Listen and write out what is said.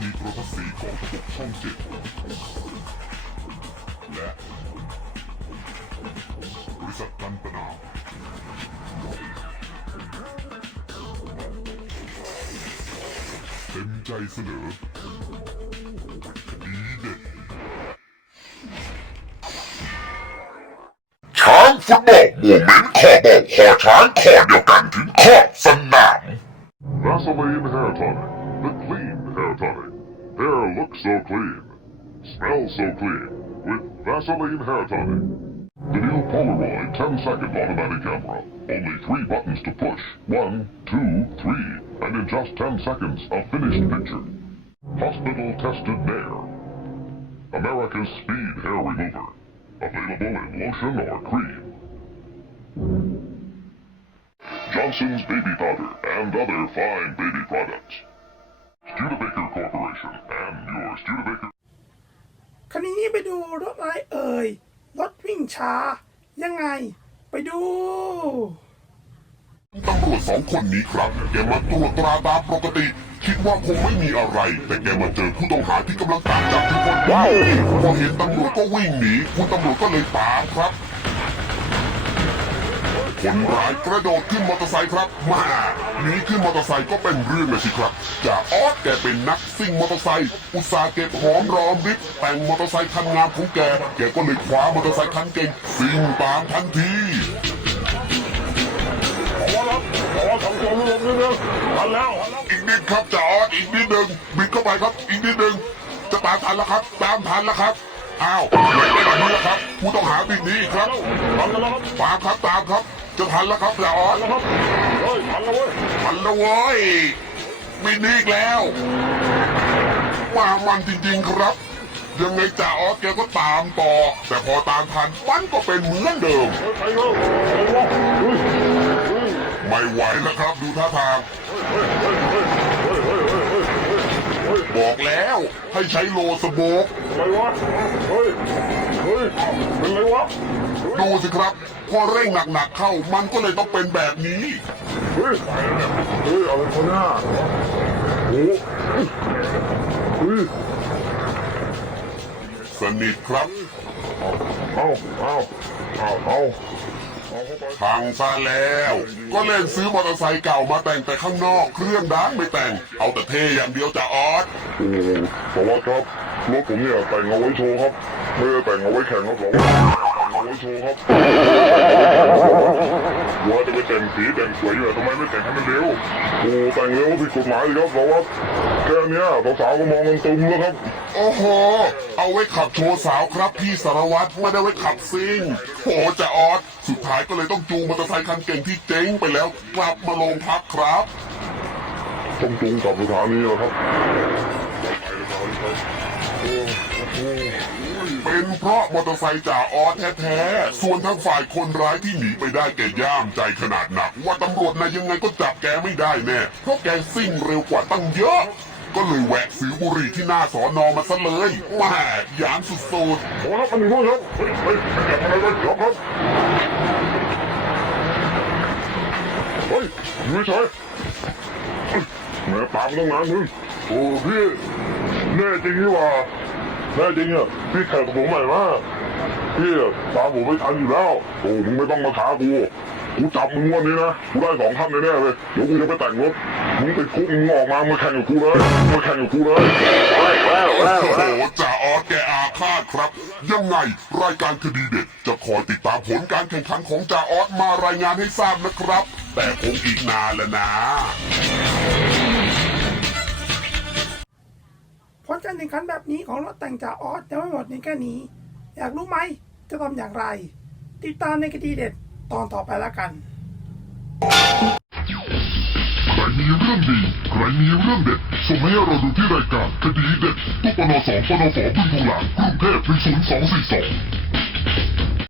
นีโทรทัศน์สีของระบบช่องเจ็ดและบริษัทกันปนาเต็มใจเสนอดีเด็ดช้างฟุตบอลโมเมนต์ขอบอกขอช้างขอเดียวกันถึงขอบสนาม Vaseline Hair Tonic The Clean Looks so clean Smells so clean With Vaseline Hair Tonic. The new Polaroid 10 second automatic camera. Only three buttons to push. One, two, three. And in just 10 seconds a finished picture. Hospital tested Nair America's Speed Hair Remover. Available in lotion or cream. Johnson's Baby Powder and other fine baby products. Studebaker Corporation and your Studebaker. คันนี้ไปดูรถอะไรเอ่ย รถวิ่งช้า ยังไง ไปดู ตำรวจสองคนนี้ครับแกมาตรวจตราตามปกติ คิดว่าคงไม่มีอะไร แต่แกมาเจอผู้ต้องหาที่กำลังตามจับอยู่คนว้าวพอเห็นตำรวจก็วิ่งหนีคุณตำรวจก็เลยตามครับ คนร้ายกระโดดขึ้นมอเตอร์ไซค์ครับมาหนีขึ้นมอเตอร์ไซค์ก็เป็นเรื่องเลยสิครับจ่าออสแกเป็นนักซิ่งมอเตอร์ไซค์อุตสาห์เก็บหอมรอมริบแต่งมอเตอร์ไซค์คันงามของแกแกก็เลยคว้ามอเตอร์ไซค์คันเก่งซิ่งตามทันทีขอรับขอทำตัวรวมนิดนึงทันแล้วทันแล้วอีกนิดครับจอดอีกนิดหนึ่งบิดเข้าไปครับ อีกนิดหนึ่งจะตามทันแล้วครับ ตามทันแล้วครับอ้าวไม่ได้แบบนี้แล้วครับ ผู้ต้องหาบิดนี้ครับตามครับตามครับ จะทันแล้วครับจอดทันแล้วครับเฮ้ยทันแล้วเว้ยทันแล้วเว้ยบิดหนี้อีกแล้วมามันจริงๆครับ ยังไงจ่าออสแกก็ตามต่อ แต่พอตามทันมันก็เป็นเหมือนเดิม เฮ้ยไปเร็วเร็ววะเฮ้ยเฮ้ยไม่ไหวแล้วครับดูท่าทาง เฮ้ยเฮ้ยเฮ้ยเฮ้ยเฮ้ย บอกแล้ว ให้ใช้โลสโบกอะไรวะ เฮ้ย เฮ้ย เป็นไรวะ ดูสิครับ พอเร่งหนักๆเข้ามันก็เลยต้องเป็นแบบนี้ เฮ้ยไปแล้วเนี่ยเฮ้ยอะไรคนหน้าโอ้เฮ้ยสนิทครับ เอาเอาเอาเอาเอาเข้าไป พังซะแล้ว ก็เล่นซื้อมอเตอร์ไซค์เก่ามาแต่งแต่ข้างนอก เครื่องดังไม่แต่ง เอาแต่เท่อย่างเดียวจะออสโอ้สวัสดีครับรถผมเนี่ยแต่งเอาไว้โชว์ครับ ไม่ได้แต่งเอาไว้แข่งครับสวัสดีแต่งเอาไว้โชว์ครับ ว่าจะไปแต่งสีแต่งสวยอยู่อะทำไมไม่แต่งให้มันเร็วโอ้แต่งเร็วผิดกฎหมายอีกครับสวัสดีแค่เนี้ยสาวๆก็มองกันตึมแล้วครับ โอ้โห เอาไว้ขับโชว์สาวครับพี่สารวัตรไม่ได้ไว้ขับซิ่งโหจะออสสุดท้ายก็เลยต้องจูงมอเตอร์ไซค์คันเก่งที่เจ๊งไปแล้วกลับมาโรงพักครับต้องจูงกลับสถานีแล้วครับ เป็นเพราะมอเตอร์ไซค์จ่าออสแท้ๆ ส่วนทางฝ่ายคนร้ายที่หนีไปได้แกย่ามใจขนาดหนัก ว่าตำรวจนายยังไงก็จับแกไม่ได้แน่ เพราะแกซิ่งเร็วกว่าตั้งเยอะ ก็เลยแหวะซื้อบุหรี่ที่หน้าสอนอมาซะเลยแหม่ยานสุดโอ้ครับอันนี้พวกครับเฮ้ยเฮ้ยไม่แต่งอะไรเลยครับครับเฮ้ยอยู่เฉยเฮ้ยแม่ตามตั้งนานมึงโอ้พี่ แน่จริงนี่หว่าแน่จริงอะพี่แข่งกับผมใหม่มากพี่อะตามผมไม่ทันอยู่แล้วโอ้มึงไม่ต้องมาท้ากูกูจับมึงวันนี้นะกูได้สองพันแน่ๆเลยเดี๋ยวกูจะไปแต่งรถมึงติดคุกมึงออกมามาแข่งกับกูเลยมาแข่งกับกูเลยๆโอ้โหจ่าออสแกอาฆาตครับ ยังไงรายการคดีเด็ดจะคอยติดตามผลการแข่งขันของจ่าออสมารายงานให้ทราบนะครับ แต่คงอีกนานแล้วนะ ผลการแข่งขันแบบนี้ของรถแต่งจากออสยังไม่หมดในแค่นี้ อยากรู้ไหมจะทำอย่างไร ติดตามในคดีเด็ดตอนต่อไปแล้วกัน ใครมีเรื่องดีใครมีเรื่องเด็ดส่งให้เราดูที่รายการคดีเด็ดตุ๊กปนสองปนฝบึงบุหลากรุงเทพ10242